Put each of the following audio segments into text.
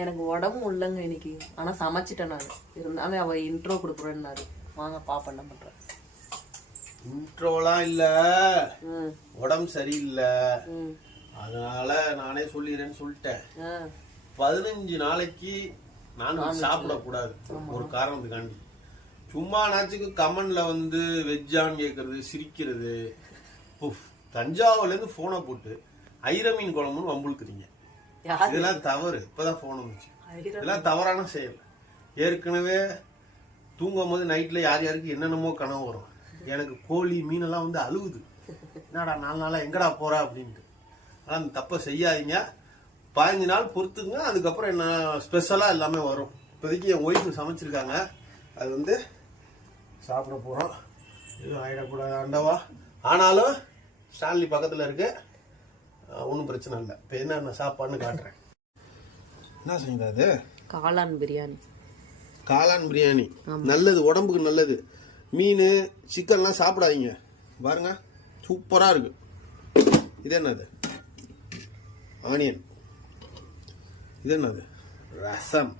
எனக்கு உடம்பு இல்லைங்க இன்னைக்கு. ஆனா சமைச்சிட்டேன் நான். இருந்தாலும் அவ இன்ட்ரோ கொடுக்குறேன்னாரு. வாங்க பாப்பா என்ன பண்ற. இன்ட்ரோலாம் இல்ல, உடம்பு சரியில்லை, அதனால நானே சொல்லிடுறேன்னு சொல்லிட்டேன். 15 நாளைக்கு நான் சாப்பிடக்கூடாது ஒரு காரணத்துக்காண்டி. சும்மா நாச்சுக்கு கமெண்ட்ல வந்து வெஜ்ஜான்னு கேட்கறது, சிரிக்கிறது. தஞ்சாவூர்ல இருந்து போனை போட்டு ஐரமீன் குழம்புன்னு வம்புழுக்குறீங்க. இதெல்லாம் தவறு. இப்பதான் போன் வந்துச்சு. இதெல்லாம் தவறான செயல். ஏற்கனவே தூங்கும் போது நைட்ல யார் யாருக்கு என்னென்னமோ கனவு வரும். எனக்கு கோழி மீனெல்லாம் வந்து அழுகுது, என்னடா 4 நாளா எங்கடா போற அப்படின்ட்டு. ஆனா அந்த தப்பை செய்யாதீங்க. 15 நாள் பொறுத்துங்க. அதுக்கப்புறம் என்ன ஸ்பெஷலா எல்லாமே வரும். இப்போதைக்கு என் ஒய்ஃபு சமைச்சிருக்காங்க, அது வந்து சாப்பிட போறோம். எதுவும் ஆயிடக்கூடாது ஆண்டவா. ஆனாலும் ஸ்டான்லி பக்கத்துல இருக்கு, ஒன்றும் பிரச்சனை இல்லை. இப்போ என்ன சாப்பாடுன்னு காட்டுறேன். என்ன செய்யுது அது? காளான் பிரியாணி. காளான் பிரியாணி நல்லது, உடம்புக்கு நல்லது. மீன் சிக்கன்லாம் சாப்பிடாதீங்க. பாருங்க சூப்பரா இருக்கு. இது என்னது? ஆனியன். இது என்னது? ரசம்.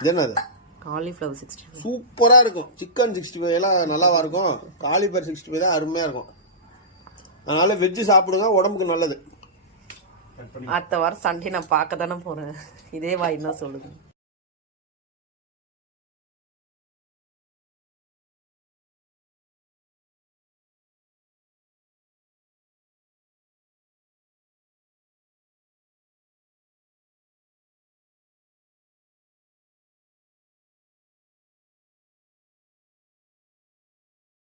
இது என்னது? காலிஃப்ளவர் 65. சூப்பரா இருக்கும். சிக்கன் 65 எல்லாம் நல்லாவா இருக்கும். காலிஃப்ளவர் 65 தான் அருமையா இருக்கும். அதனால வெஜ்ஜு சாப்பிடுங்க, உடம்புக்கு நல்லது. அடுத்த வாரம் சண்டே நான் பார்க்க தானே போறேன். இதே வாய் தான் சொல்லுங்க.